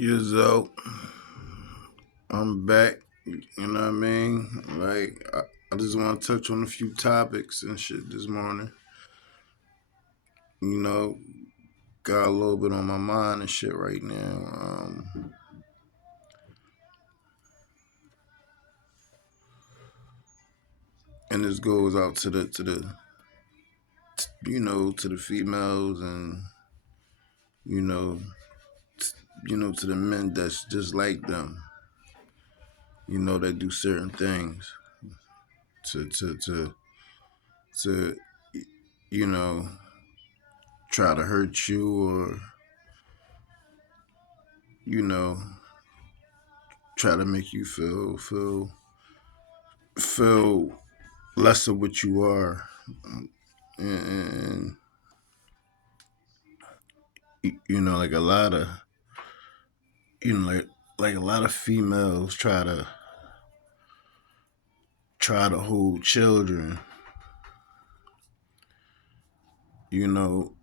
Years old. I'm back. You know what I mean? I just want to touch on a few topics and shit this morning. You know, got a little bit on my mind and shit right now. And this goes out to the females and you know to the men that's just like them. That do certain things to you know try to hurt you or you know try to make you feel less of what you are, and like a lot of like a lot of females try to hold children, you know,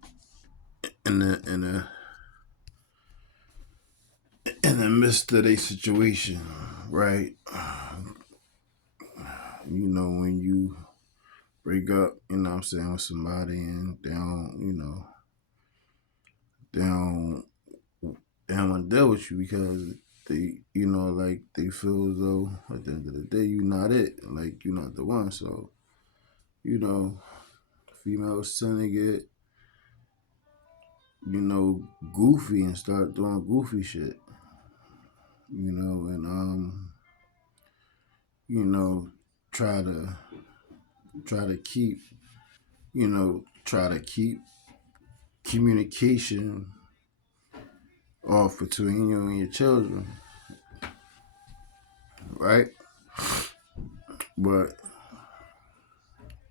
in the midst of their situation, right? When you break up, what I'm saying, with somebody and they don't they don't want to deal with you because like they feel as though at the end of the day you're not it, like you're not the one. So you know, females tend to get goofy and start doing goofy shit, and you know, try to try to keep try to keep communication off between you and your children, right? But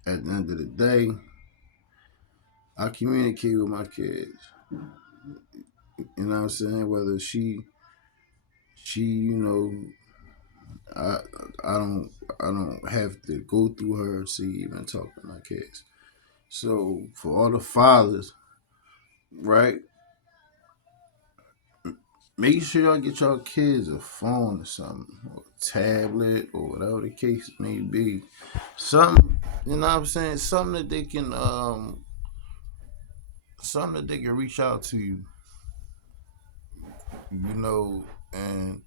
at the end of the day, I communicate with my kids. You know what I'm saying? Whether she, I I don't I don't have to go through her to even talk to my kids. So for all the fathers, right? Make sure y'all get y'all kids a phone or something, or a tablet, or whatever the case may be. Something, you know what I'm saying? Something that they can reach out to you, and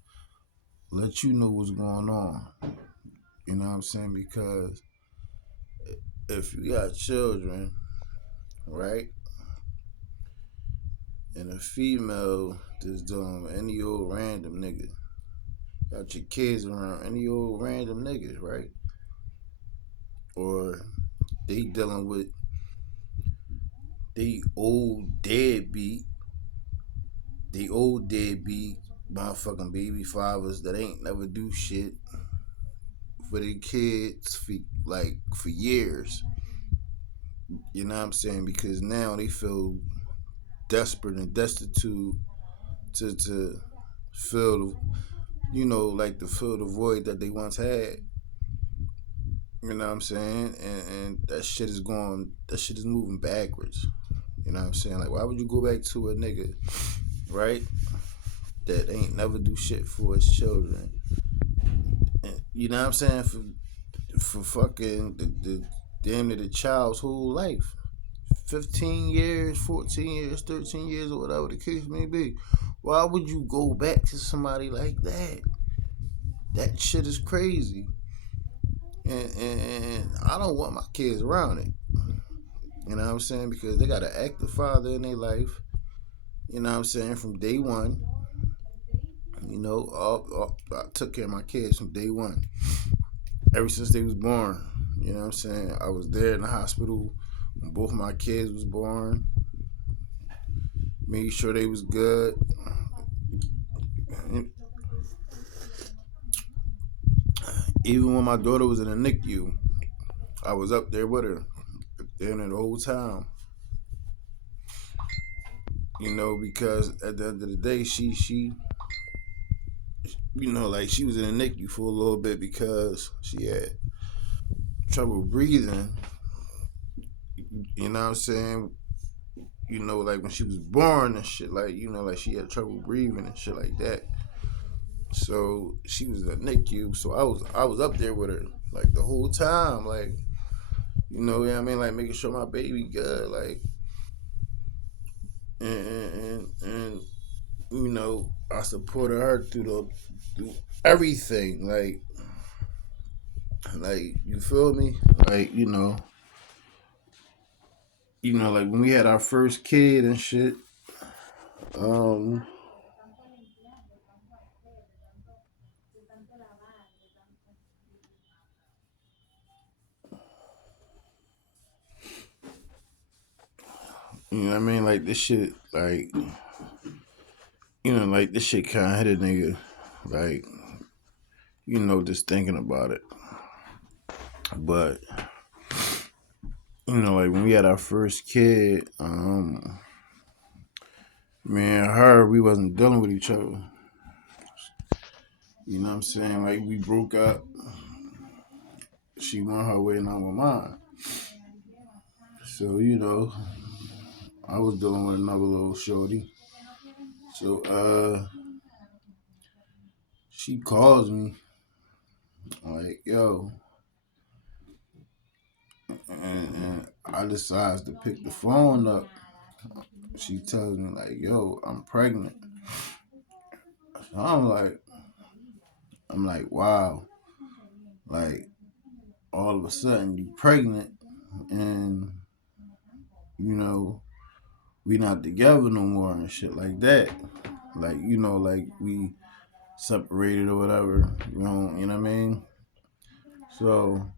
let you know what's going on. You know what I'm saying? Because if you got children, right, and a female just doing any old random nigga, got your kids around any old random niggas, right? Or they dealing with they old deadbeat, they old deadbeat motherfucking baby fathers that ain't never do shit for their kids for years. You know what I'm saying? Because now they feel desperate and destitute to fill, like to fill the void that they once had. You know what I'm saying? And that shit is moving backwards. You know what I'm saying? Like, why would you go back to a nigga, right, that ain't never do shit for his children? And, you know what I'm saying? For fucking the damn near the child's whole life. 15 years, 14 years, 13 years, or whatever the case may be. Why would you go back to somebody like that? That shit is crazy. And I don't want my kids around it. You know what I'm saying? Because they got an active father in their life. You know what I'm saying? From day one. I took care of my kids from day one. Ever since they was born. You know what I'm saying? I was there in the hospital when both my kids was born. Made sure they was good. Even when my daughter was in the NICU, I was up there with her during the whole time. Because at the end of the day, she like she was in the NICU for a little bit because she had trouble breathing. You know what I'm saying? like when she was born and shit, like, like she had trouble breathing and shit like that. So she was in the NICU. So I was up there with her like the whole time, like, what I mean, like making sure my baby good, like, and I supported her through everything, like you feel me, like like when we had our first kid and shit. um what I mean, like this shit, like like this shit kind of hit a nigga, like just thinking about it. But like when we had our first kid, me and her, we wasn't dealing with each other. You know what I'm saying? Like we broke up. She went her way and I went mine. So I was dealing with another little shorty. So she calls me like, yo, and I decides to pick the phone up. She tells me like, yo, I'm pregnant. So I'm like, wow, like all of a sudden you pregnant and you know we not together no more and shit like that. Like like we separated or whatever. You know what I mean? So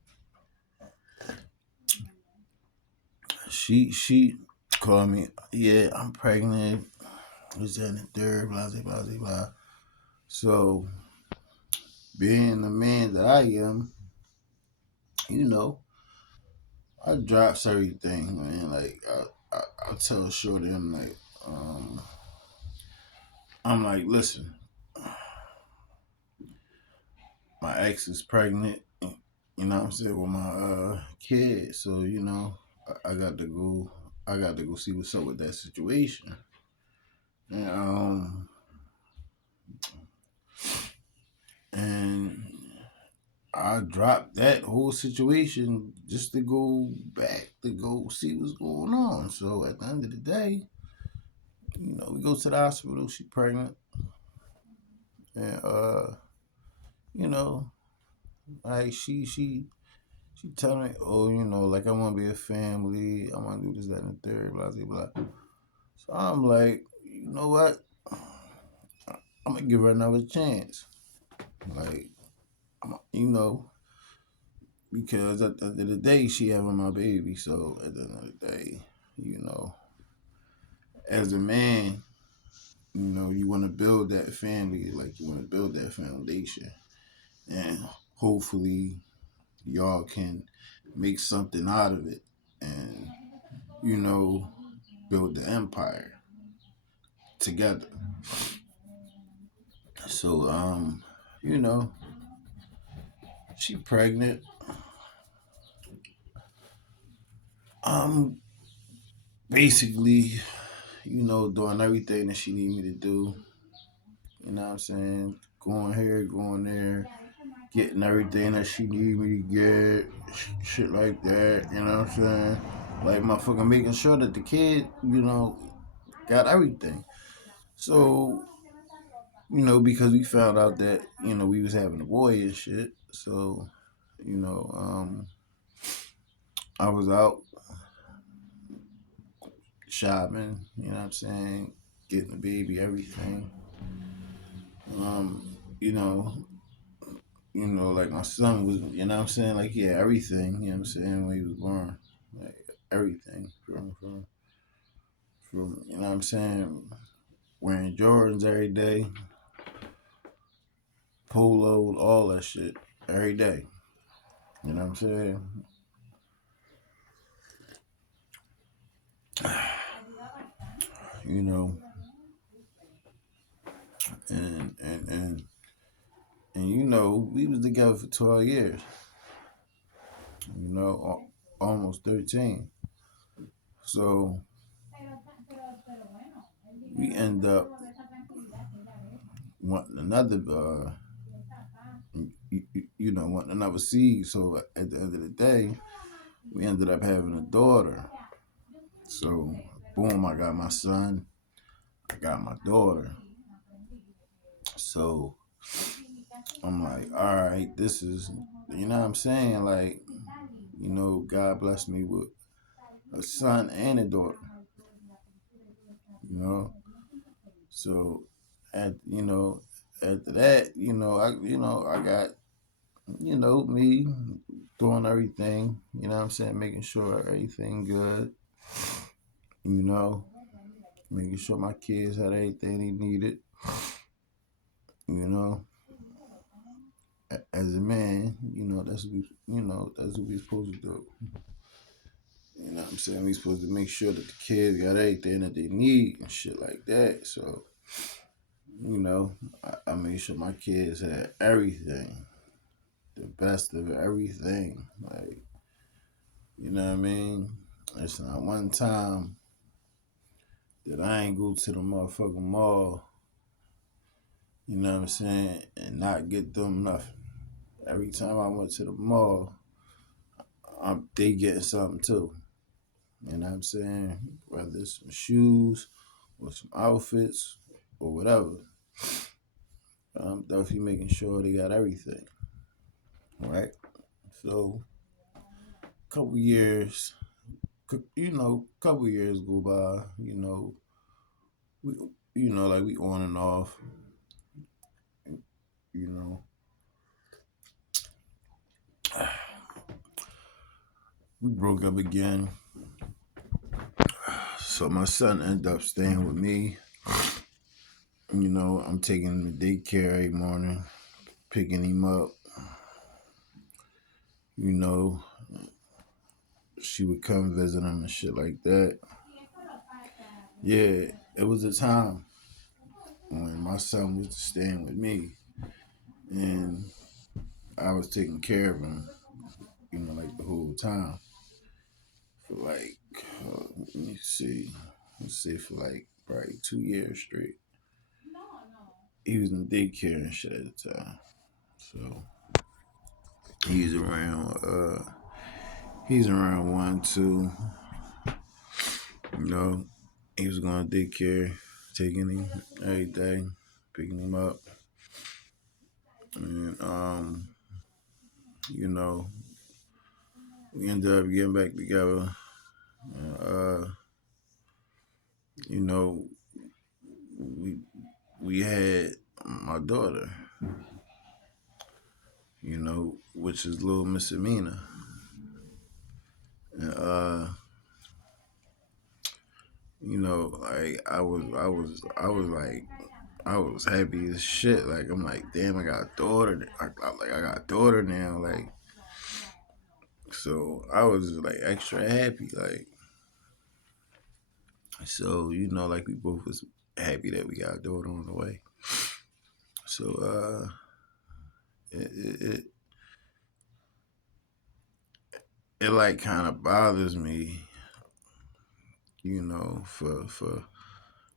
she called me. Yeah, I'm pregnant. Was that and the third? Blah blah blah blah. So being the man that I am, you know, I drops everything, man. Like I tell Shorty, I'm like, listen, my ex is pregnant. You know what I'm saying, with my kid. So I got to go. I got to go see what's up with that situation. And and I dropped that whole situation just to go back to go see what's going on. So at the end of the day, we go to the hospital. She pregnant, and you know, like she telling me, oh, like I want to be a family. I want to do this, that, and the third, blah blah blah. So I'm like, you know what? I'm gonna give her another chance. Like, because at the end of the day, she having my baby. So at the end of the day, you know, as a man, you want to build that family, like you want to build that foundation, and hopefully y'all can make something out of it, and you know, build the empire together. So you know, she pregnant. I'm basically, doing everything that she need me to do. You know what I'm saying? Going here, going there, getting everything that she need me to get, shit like that. You know what I'm saying? Like motherfucking making sure that the kid, got everything. So, because we found out that, we was having a boy and shit. So, you know, um, I was out shopping, you know what I'm saying? Getting the baby, everything. Um, you know, like my son was, what I'm saying? Like, yeah, everything, you know what I'm saying, when he was born. Like, everything from you know what I'm saying? Wearing Jordans every day, polo, all that shit, every day. You know what I'm saying? You know, and we was together for 12 years, almost 13. So, we end up wanting another, wanting another seed. So at the end of the day, we ended up having a daughter. So, boom, I got my son, I got my daughter. So I'm like, all right, this is, you know what I'm saying? Like, God blessed me with a son and a daughter, you know? So, after that, I got, me doing everything, you know what I'm saying? Making sure everything good, you know, making sure my kids had everything they needed, you know. As a man, that's what we supposed to do. You know what I'm saying? We supposed to make sure that the kids got everything that they need and shit like that. So, I made sure my kids had everything, the best of everything. Like, you know what I mean? It's not one time that I ain't go to the motherfucking mall, you know what I'm saying, and not get them nothing. Every time I went to the mall, they getting something too. You know what I'm saying? Whether it's some shoes or some outfits or whatever. I'm definitely making sure they got everything. Right? So, couple years, couple years go by, we, like we on and off, you know. We broke up again. So my son ended up staying with me. I'm taking him to daycare every morning, picking him up. You know, she would come visit him and shit like that. Yeah, it was a time when my son was staying with me and I was taking care of him, like the whole time. For like, let me see, let's say for like probably 2 years straight. He was in daycare and shit at the time. So he's around 1, 2, you know. He was going to daycare, taking him every day, picking him up. And you know, we ended up getting back together. Uh, you know, we we had my daughter, which is little Miss Amina. And like I was happy as shit. Like I'm like, damn, I got a daughter. I got a daughter now. Like, so I was like extra happy. Like, so like we both was happy that we got a daughter on the way. So it it, it, it like kind of bothers me, for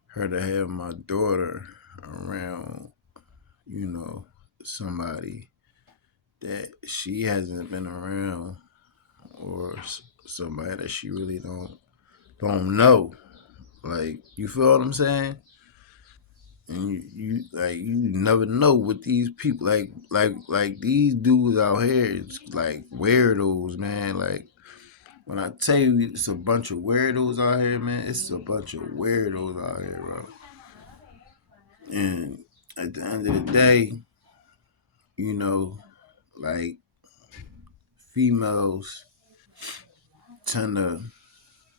her to have my daughter around, you know, somebody that she hasn't been around or somebody that she really don't know. Like, you feel what I'm saying? And you never know what these people like these dudes out here. It's like weirdos, man. Like, when I tell you it's a bunch of weirdos out here, man, it's a bunch of weirdos out here, bro. And at the end of the day, you know, like, females tend to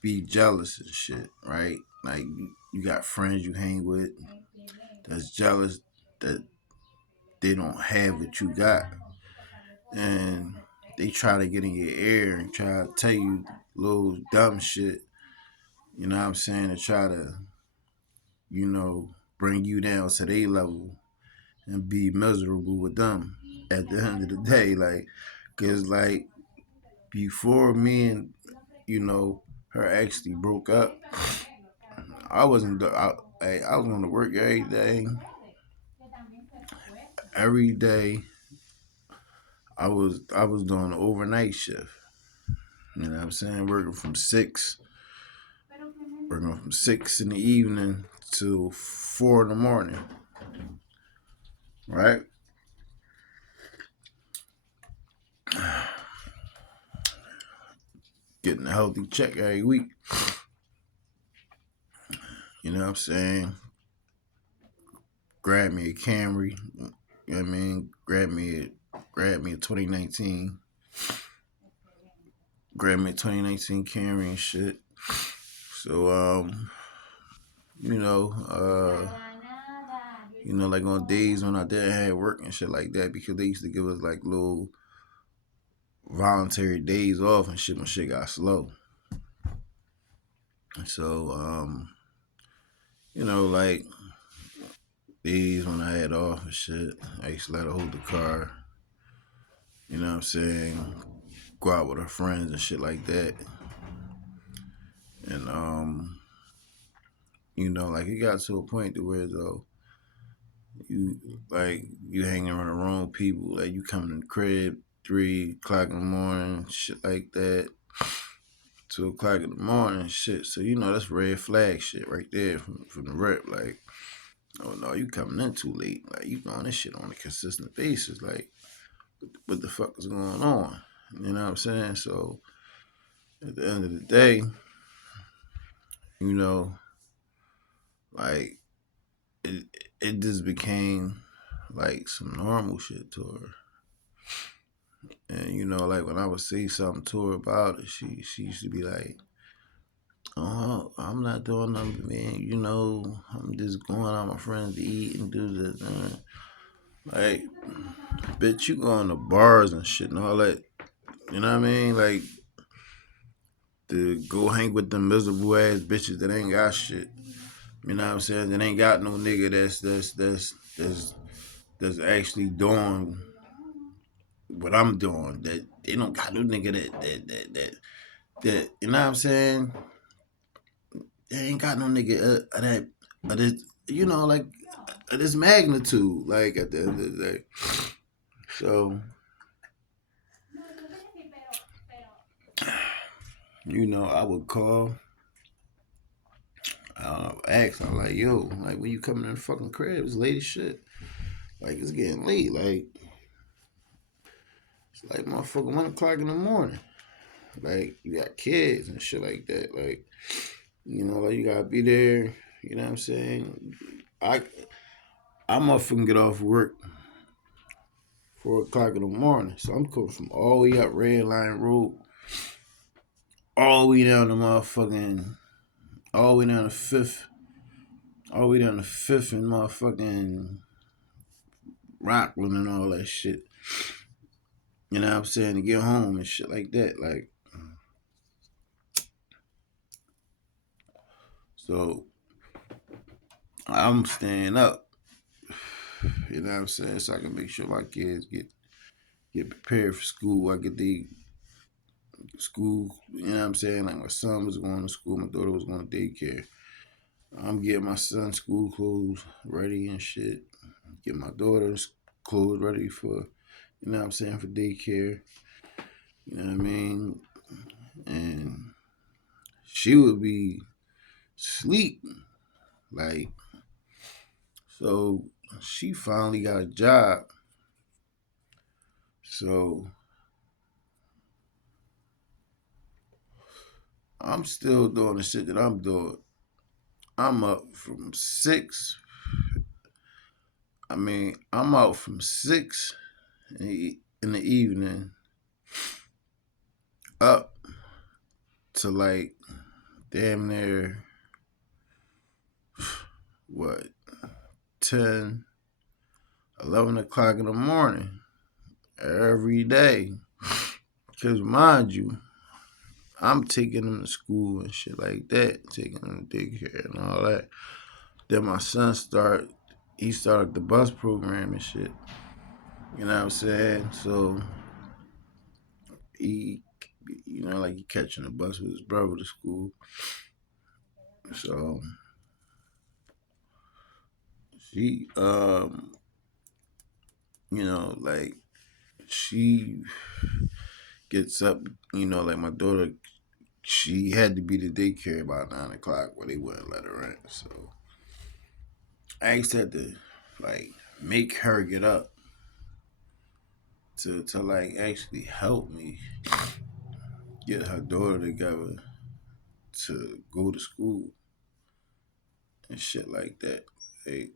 be jealous and shit, right? Like, you got friends you hang with that's jealous that they don't have what you got. And they try to get in your ear and try to tell you little dumb shit, you know what I'm saying, to try to, bring you down to their level and be miserable with them at the end of the day. Like, cause like before me and, her actually broke up, I wasn't. I was going to work every day. Every day, I was doing an overnight shift. You know what I'm saying? Working from 6 in the evening to 4 in the morning. Right? Getting a healthy check every week. You know what I'm saying? Grab me a Camry. You know what I mean? Grab me a 2019. Grab me a 2019 Camry and shit. So you know, like on days when I didn't have work and shit like that, because they used to give us like little voluntary days off and shit when shit got slow. So like days when I had off and shit, I used to let her hold the car. You know what I'm saying? Go out with her friends and shit like that. And like it got to a point to where though you you hanging around the wrong people, like you coming in the crib 3 o'clock in the morning, shit like that, 2 o'clock in the morning, shit. So that's red flag shit right there from the rep. Like, oh no, you coming in too late. Like you doing this shit on a consistent basis. Like, what the fuck is going on? You know what I'm saying? So at the end of the day, you know, like it it just became like some normal shit to her. And like when I would say something to her about it, she used to be like, "Oh, I'm not doing nothing, man. I'm just going out with my friends to eat and do this." Like, bitch, you going to bars and shit and all that. You know what I mean? Like, to go hang with them miserable ass bitches that ain't got shit. You know what I'm saying? That ain't got no nigga that's actually doing what I'm doing. That they don't got no nigga that you know what I'm saying? They ain't got no nigga that this like this magnitude. Like at the end of the day, so I would call. Ask. I'm like, yo, like when you coming in the fucking crib? It's late as shit. Like it's getting late. Like it's like motherfucking 1 o'clock in the morning. Like you got kids and shit like that. Like like you gotta be there. You know what I'm saying? I I motherfucking get off work 4 o'clock in the morning, so I'm coming from all the way up Red Line Road, all the way down to motherfucking, all the way down to Fifth, all the way down to Fifth and motherfucking Rockland and all that shit. You know what I'm saying? To get home and shit like that. Like, so I'm staying up. You know what I'm saying? So I can make sure my kids get prepared for school. I get the school. You know what I'm saying? Like my son was going to school, my daughter was going to daycare. I'm getting my son's school clothes ready and shit. Get my daughter's clothes ready for, what I'm saying, for daycare. You know what I mean? And she would be asleep. Like, so she finally got a job. So I'm still doing the shit that I'm doing. I'm up from 6. I'm out from 6 in the evening up to like damn near what 10, 11 o'clock in the morning every day. Because mind you, I'm taking them to school and shit like that, taking them to daycare and all that. Then my son he started the bus program and shit. You know what I'm saying? So he, like he catching a bus with his brother to school. So She like she gets up, like my daughter, she had to be to daycare about 9 o'clock where they wouldn't let her in. So I actually had to like make her get up to like actually help me get her daughter together to go to school and shit like that. Like,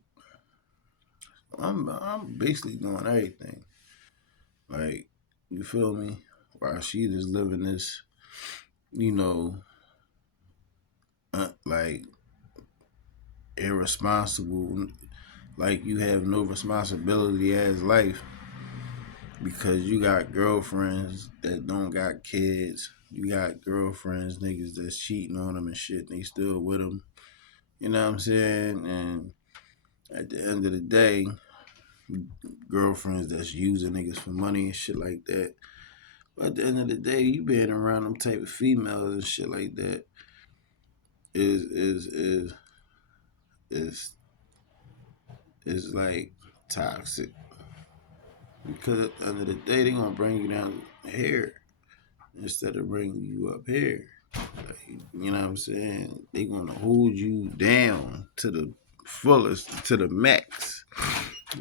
I'm basically doing everything. Like, you feel me? While she just living this, you know, like irresponsible, like you have no responsibility as life because you got girlfriends that don't got kids. You got girlfriends, niggas that's cheating on them and shit, and they still with them. You know what I'm saying? And at the end of the day, girlfriends that's using niggas for money and shit like that. But at the end of the day, you being around them type of females and shit like that is is is like toxic because at the end of the day, they gonna bring you down here instead of bringing you up here. Like, you know what I'm saying? They gonna hold you down to the fullest, to the max.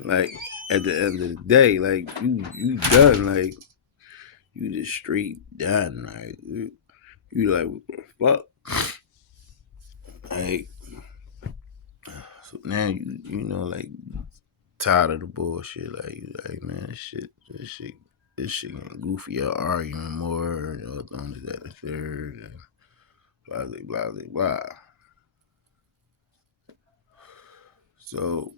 Like at the end of the day, like you done. Like you just straight done. Like you like what the fuck? Like so now you like tired of the bullshit. Like you like man, this shit getting goofy. Y'all arguing more. On to that and third. And blah blah blah blah. So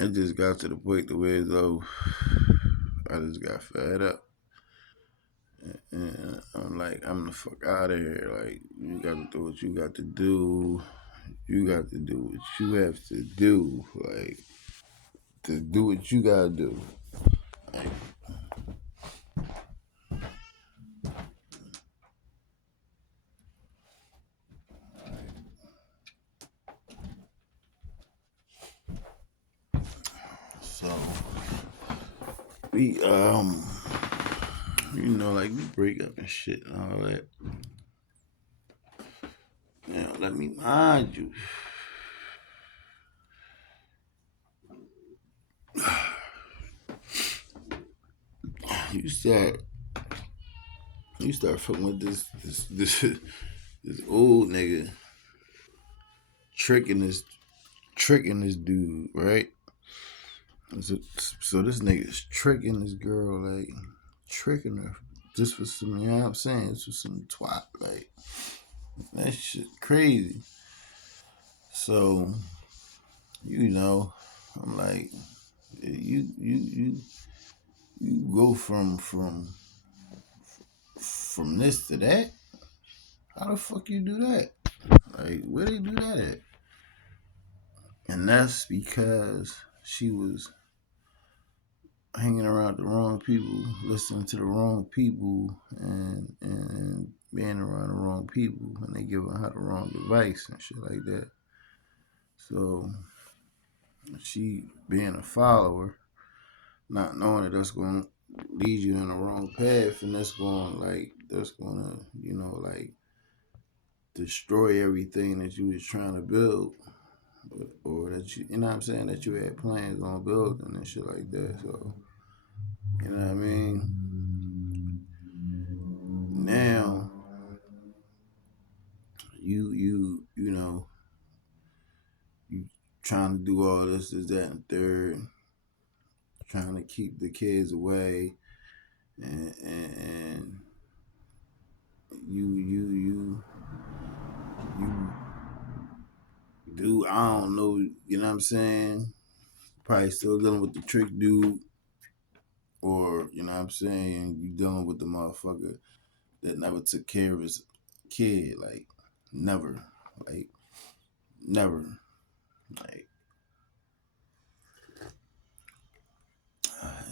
it just got to the point to where though I just got fed up. And I'm like, I'm the fuck out of here. Like, you got to do what you got to do. You got to do what you have to do. Like, to do what you got to do. Like, so, we, like, we break up and shit and all that. Now, let me mind you. You start, fucking with this old nigga tricking this dude, right? So this nigga's tricking this girl, like tricking her just for some, you know what I'm saying? It's for some twat, like that shit crazy. So, I'm like, you go from this to that. How the fuck you do that? Like, where they do that at? And that's because she was hanging around the wrong people, listening to the wrong people, and being around the wrong people, and they giving her the wrong advice and shit like that. So she being a follower, not knowing that that's going to lead you in the wrong path, and that's going to like destroy everything that you was trying to build, or that you know what I'm saying, that you had plans on building and shit like that. So you know what I mean. Now you trying to do all this, that, and third, trying to keep the kids away, and you do, I don't know, you know what I'm saying? Probably still dealing with the trick dude, or you know what I'm saying, you dealing with the motherfucker that never took care of his kid, like never, like never, like,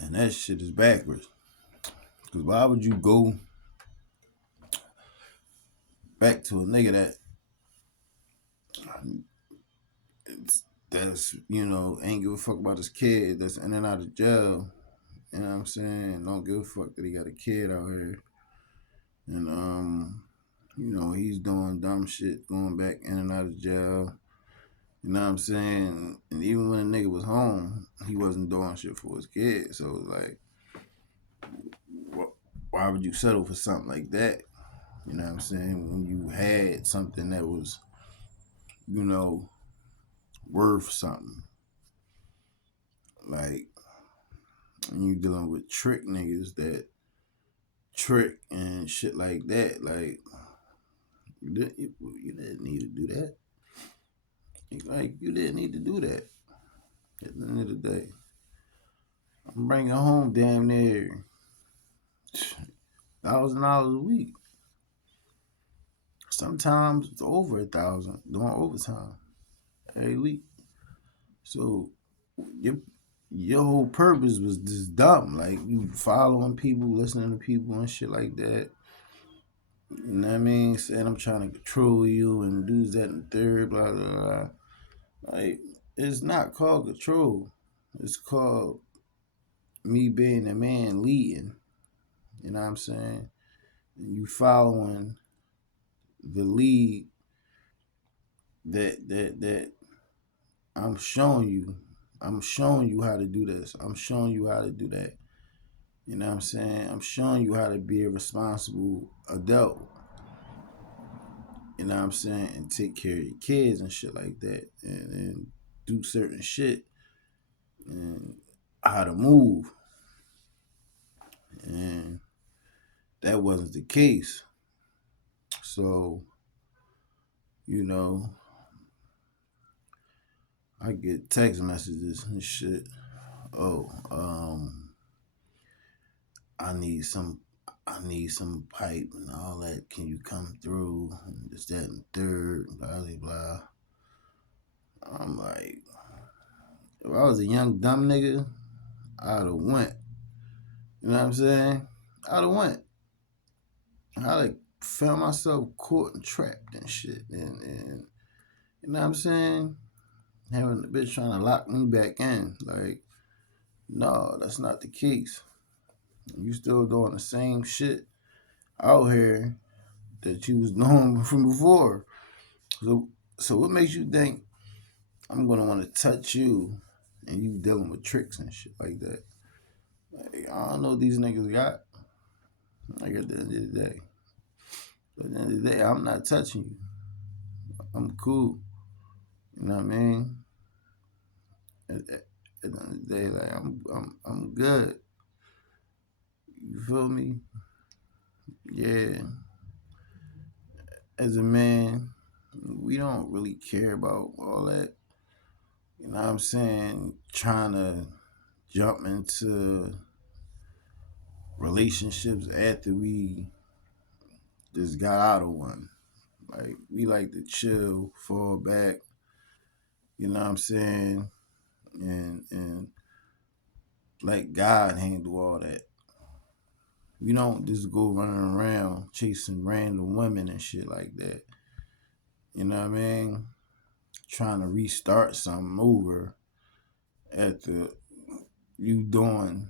and that shit is backwards. Cause why would you go back to a nigga that that's, ain't give a fuck about his kid that's in and out of jail. You know what I'm saying? Don't give a fuck that he got a kid out here. And he's doing dumb shit, going back in and out of jail. You know what I'm saying? And even when a nigga was home, he wasn't doing shit for his kid. So it's like, why would you settle for something like that? You know what I'm saying? When you had something that was, you know, worth something. Like, when you dealing with trick niggas that trick and shit like that, like, you didn't need to do that. Like, you didn't need to do that. At the end of the day, I'm bringing home damn near $1,000 a week. Sometimes it's over 1,000 doing overtime every week. So your your whole purpose was just dumb. Like, you following people, listening to people and shit like that. You know what I mean? Saying I'm trying to control you and do that and third, blah blah blah. Like, it's not called control. It's called me being a man leading. You know what I'm saying? You following the lead that I'm showing you. I'm showing you how to do this. I'm showing you how to do that. You know what I'm saying? I'm showing you how to be a responsible adult. You know what I'm saying? And take care of your kids and shit like that. And do certain shit and how to move. And that wasn't the case. So, you know, I get text messages and shit. Oh, I need some pipe and all that. Can you come through? And this, that, and third, blah, blah, blah. I'm like, if I was a young dumb nigga, I'd have went. You know what I'm saying? I'd have went. I'd have found myself caught and trapped and shit. And you know what I'm saying? Having the bitch trying to lock me back in. Like, no, that's not the case. You still doing the same shit out here that you was doing from before. So what makes you think I'm gonna want to touch you and you dealing with tricks and shit like that? Like, I don't know what these niggas got. Like, at the end of the day. At the end of the day, I'm not touching you. I'm cool. You know what I mean? At the end of the day, like, I'm good. You feel me? Yeah. As a man, we don't really care about all that. You know what I'm saying? Trying to jump into relationships after we just got out of one. Like, we like to chill, fall back, you know what I'm saying? And let God handle all that. We don't just go running around chasing random women and shit like that. You know what I mean? Trying to restart something over after you doing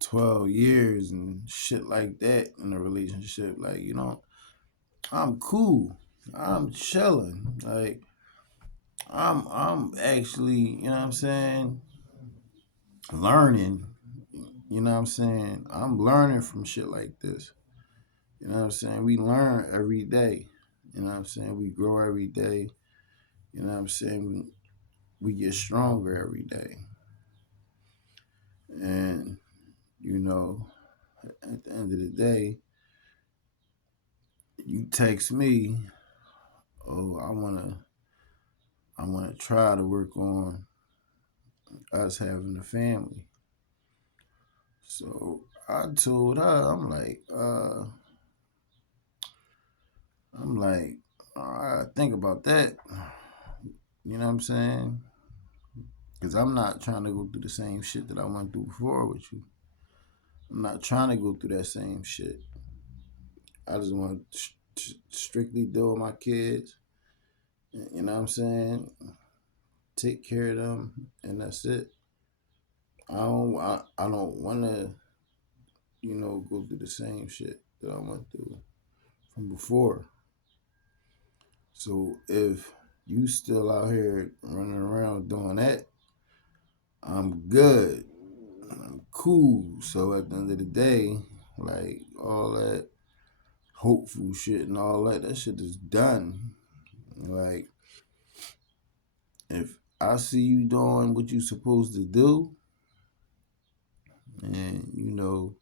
12 years and shit like that in a relationship. Like, I'm cool. I'm chilling. Like, I'm actually, you know what I'm saying, learning. You know what I'm saying? I'm learning from shit like this. You know what I'm saying? We learn every day. You know what I'm saying? We grow every day. You know what I'm saying? We get stronger every day. And, at the end of the day, you text me, oh, I wanna try to work on us having a family. So I told her, I'm like, all right, think about that. You know what I'm saying? Because I'm not trying to go through the same shit that I went through before with you. I'm not trying to go through that same shit. I just want to strictly deal with my kids. You know what I'm saying? take care of them, and that's it. I don't want to, go through the same shit that I went through from before. So if you still out here running around doing that, I'm good. I'm cool. So at the end of the day, like all that hopeful shit and all that, that shit is done. Like if I see you doing what you supposed to do, and you're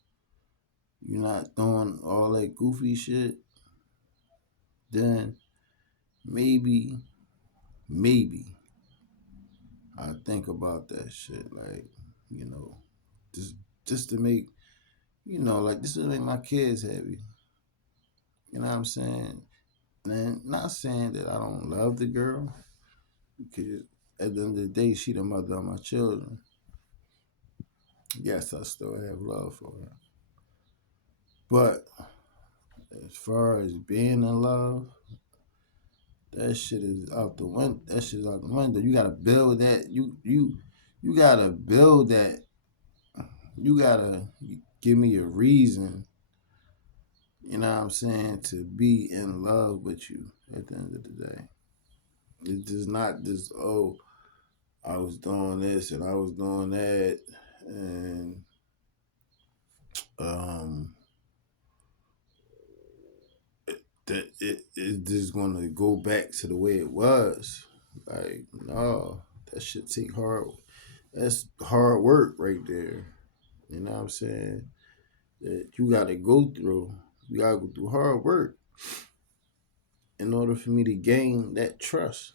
not doing all that goofy shit, then maybe I think about that shit. Like, you know, just just to make like this will make my kids happy. You know what I'm saying? And not saying that I don't love the girl, because at the end of the day, she the mother of my children. Yes, I still have love for her. But as far as being in love, that shit is out the window. That shit is out the window. You gotta build that. You gotta build that. You gotta give me a reason. You know what I'm saying, to be in love with you. At the end of the day, it's just not just I was doing this and I was doing that, and um that it's just gonna go back to the way it was. Like, no, that should take hard. That's hard work right there. You know what I'm saying? That you gotta go through. You gotta go through hard work in order for me to gain that trust.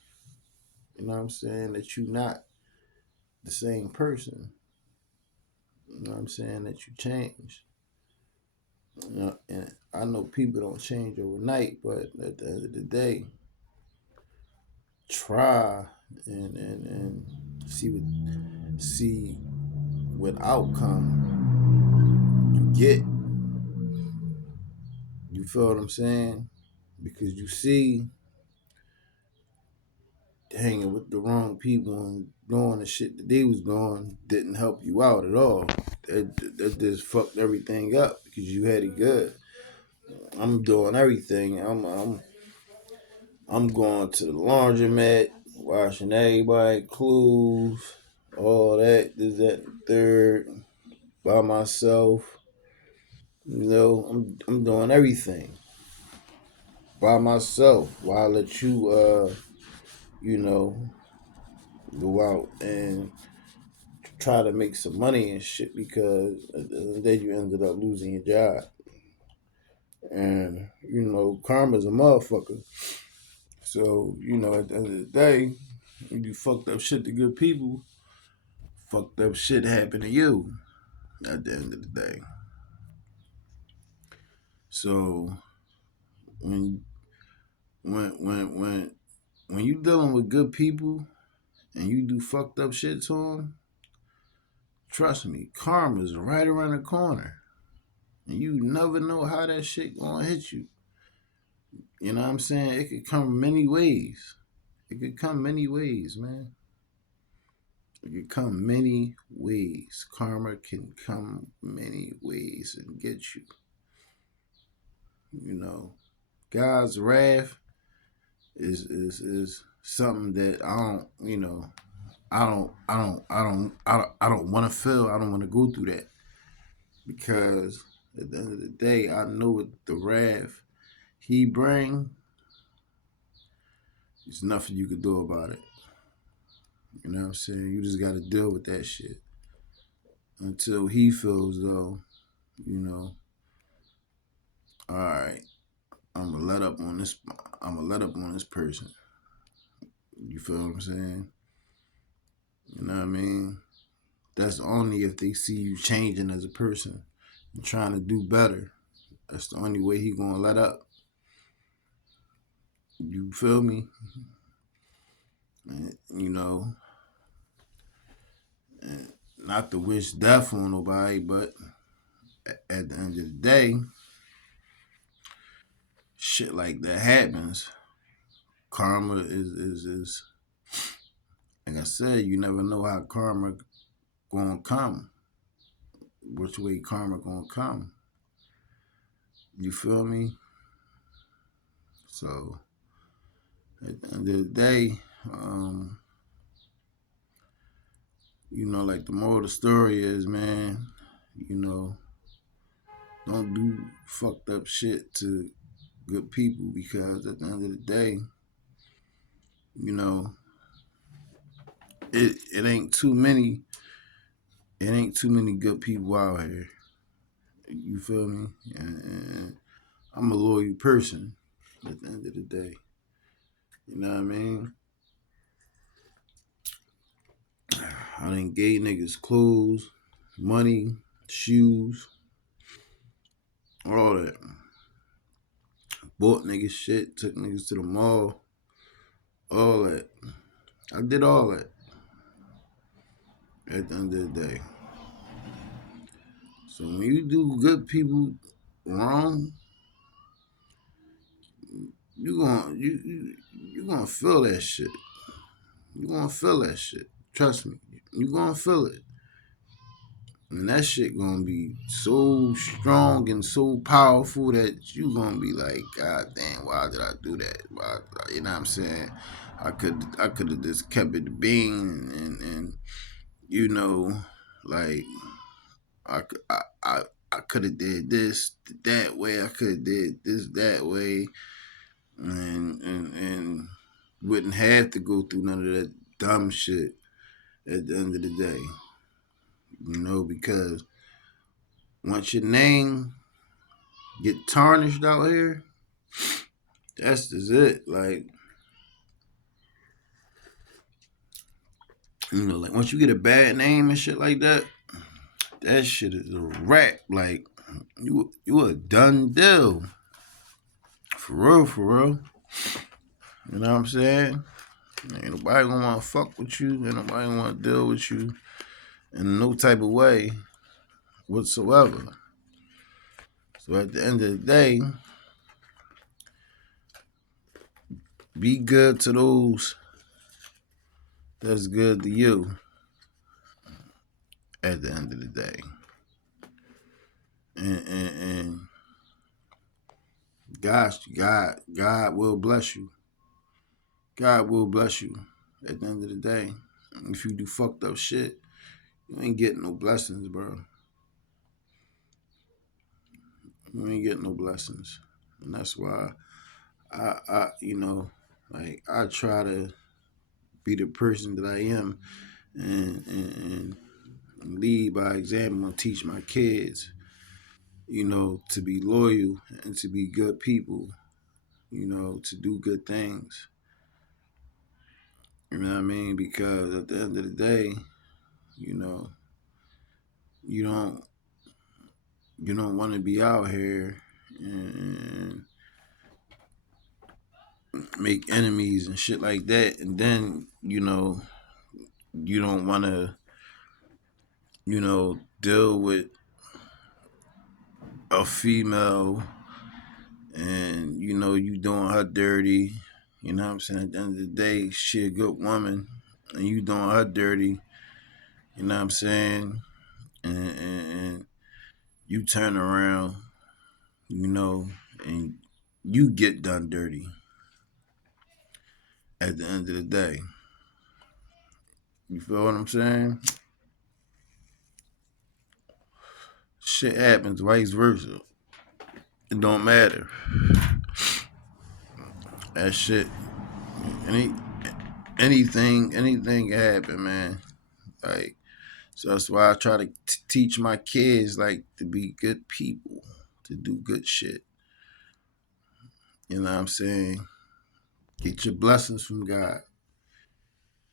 You know what I'm saying? That you're not the same person. You know what I'm saying? That you change. And I know people don't change overnight, but at the end of the day, try and see what outcome you get. You feel what I'm saying? Because you see, hanging with the wrong people and doing the shit that they was doing didn't help you out at all. That just fucked everything up because you had it good. I'm doing everything. I'm going to the laundromat, washing everybody clothes, all that, this, that, and third, by myself. I'm doing everything by myself while I let you you know, go out and try to make some money and shit, because at the end of the day you ended up losing your job. And, karma's a motherfucker. So, at the end of the day, when you fucked up shit to good people, fucked up shit happened to you at the end of the day. So when when when when when you dealing with good people and you do fucked up shit to them, trust me, karma's right around the corner, and you never know how that shit gonna hit you. You know what I'm saying? It could come many ways. It could come many ways, man. It could come many ways. Karma can come many ways and get you. You know, God's wrath is something that I don't want to feel. I don't want to go through that, because at the end of the day, I know what the wrath he bring. There's nothing you could do about it. You know what I'm saying? You just got to deal with that shit until he feels though, you know, all right, I'm gonna let up on this. I'm gonna let up on this person. You feel what I'm saying? You know what I mean? That's only if they see you changing as a person and trying to do better. That's the only way he gonna let up. You feel me? And, and not to wish death on nobody, but at the end of the day, shit like that happens. Karma is like I said, you never know how karma gonna come, which way karma gonna come. You feel me? So at the end of the day, like the moral of the story is, man, you know, don't do fucked up shit to good people because at the end of the day, you know, it ain't too many good people out here. You feel me? And I'm a loyal person at the end of the day. You know what I mean? I done gave niggas clothes, money, shoes, all that. Bought niggas shit, took niggas to the mall, all that. I did all that at the end of the day. So when you do good people wrong, you gonna feel that shit. You gonna feel that shit. Trust me. You gonna feel it. And that shit gonna be so strong and so powerful that you gonna be like, God damn, why did I do that? Why, you know what I'm saying? I could have just kept it being and you know, like I I I, I could have did this that way. I could have did this that way, and wouldn't have to go through none of that dumb shit at the end of the day. Because once your name get tarnished out here, that's just it. Like, like once you get a bad name and shit like that, that shit is a wrap. Like, you a done deal. For real, for real. You know what I'm saying? Ain't nobody gonna wanna fuck with you. Ain't nobody gonna wanna deal with you in no type of way whatsoever. So at the end of the day, be good to those that's good to you at the end of the day. And God will bless you. God will bless you at the end of the day. If you do fucked up shit, you ain't getting no blessings, bro. You ain't getting no blessings. And that's why I try to be the person that I am and lead by example and teach my kids, to be loyal and to be good people, to do good things. You know what I mean? Because at the end of the day, you know, you don't want to be out here and make enemies and shit like that, and then you don't want to deal with a female and you doing her dirty. You know what I'm saying? At the end of the day, she a good woman and you doing her dirty. You know what I'm saying? And you turn around, and you get done dirty at the end of the day. You feel what I'm saying? Shit happens, vice versa. It don't matter. That shit, any anything can happen, man. Like, so that's why I try to teach my kids like to be good people, to do good shit. You know what I'm saying? Get your blessings from God.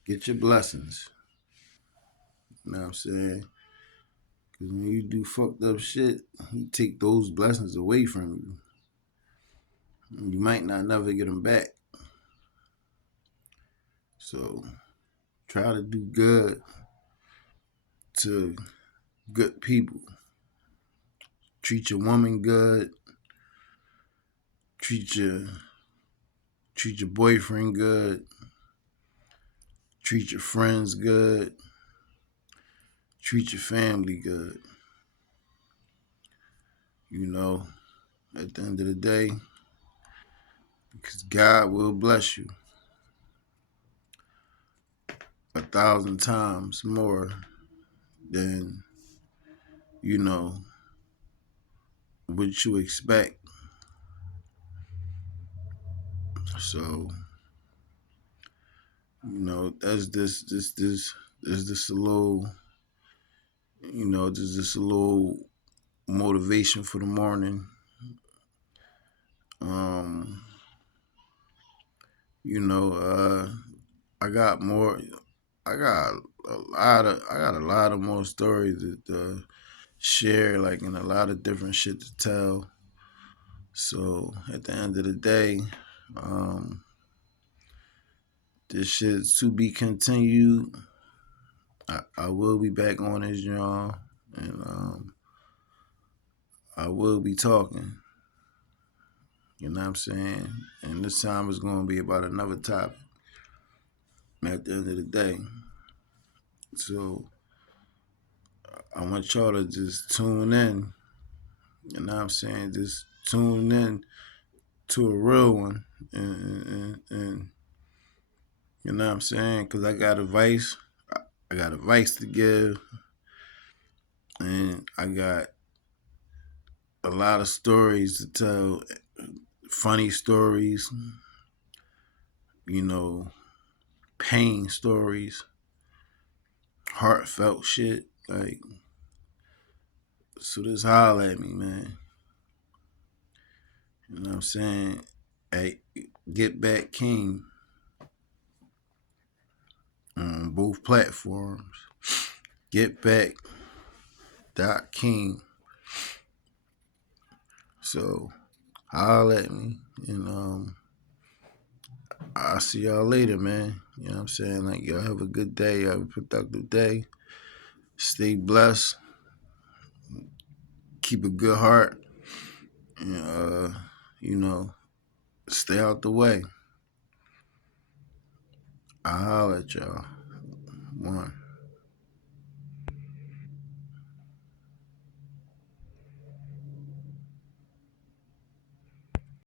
Get your blessings. You know what I'm saying? Because when you do fucked up shit, He take those blessings away from you. You might not never get them back. So try to do good to good people. Treat your woman good. Treat your boyfriend good. Treat your friends good. Treat your family good. You know, at the end of the day, because God will bless you 1,000 times more than, you know, what you expect. So, that's this a little, just a little motivation for the morning. Um, you know, I got more. I got a lot of more stories to share, like, and a lot of different shit to tell. So at the end of the day, um, this shit's to be continued. I will be back on this, y'all, and I will be talking. You know what I'm saying? And this time is going to be about another topic at the end of the day. So I want y'all to just tune in. You know what I'm saying? Just tune in to a real one. And you know what I'm saying? Because I got advice. I got advice to give. And I got a lot of stories to tell. Funny stories. You know, pain stories. Heartfelt shit. Like, so just holler at me, man. You know what I'm saying? Hey, Get Back King on both platforms. Get Back King. So holler at me, and I'll see y'all later, man. You know what I'm saying? Like, y'all have a good day, have a productive day. Stay blessed. Keep a good heart. And you know, stay out the way. I'll holler at y'all. One.